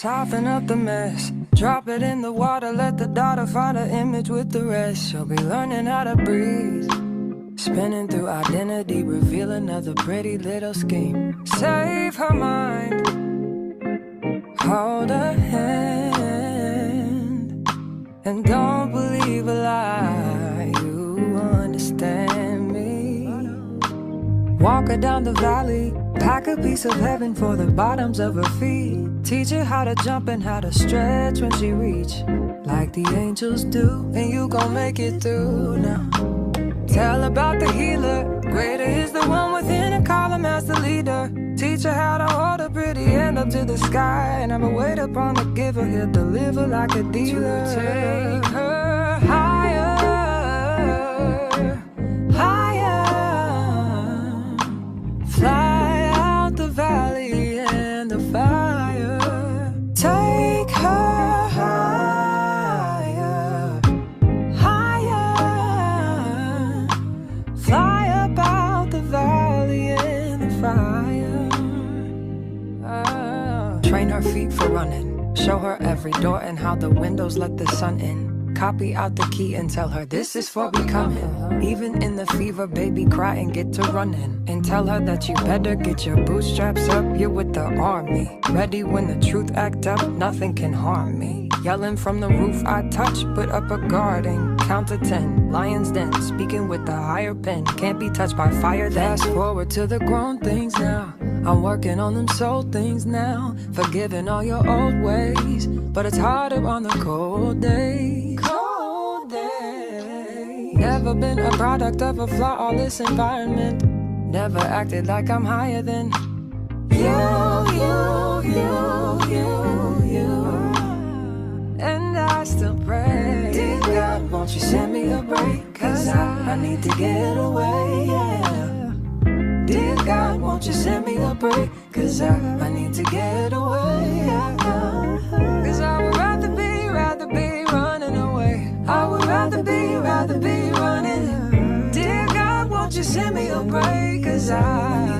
Soften up the mess, drop it in the water, let the daughter find her image with the rest. She'll be learning how to breathe, spinning through identity, reveal another pretty little scheme. Save her mind, hold her hand, and don't believe a lie, you understand me. Walk her down the valley, pack a piece of heaven for the bottoms of her feet. Teach her how to jump and how to stretch when she reach, like the angels do, and you gon' make it through now. Tell about the healer, greater is the one within, and call him as the leader. Teach her how to hold a pretty hand up to the sky, and never wait upon the giver, he'll deliver like a dealer. To take her higher, higher, fly out the valley and the fire. Take her higher, higher, fly up out the valley and the fire. Train her feet for running, show her every door and how the windows let the sun in. Copy out the key and tell her this is for becoming. Even in the fever, baby, cry and get to running. And tell her that you better get your bootstraps up, you're with the army. Ready when the truth act up, nothing can harm me. Yelling from the roof I touch, put up a guard and count to 10. Lion's den, speaking with the higher pen. Can't be touched by fire then. Fast forward to the grown things now. I'm working on them soul things now. Forgiving all your old ways, but it's harder on the cold days. Cold days. Never been a product of a flawless environment. Never acted like I'm higher than you. And I still pray, dear God, won't you send me a break? Cause I need to get away, yeah. Dear God, won't you send me a break? Cause I need to get away, yeah. Cause I would rather be running away. I would rather be running. Dear God, won't you send me a break? Cause I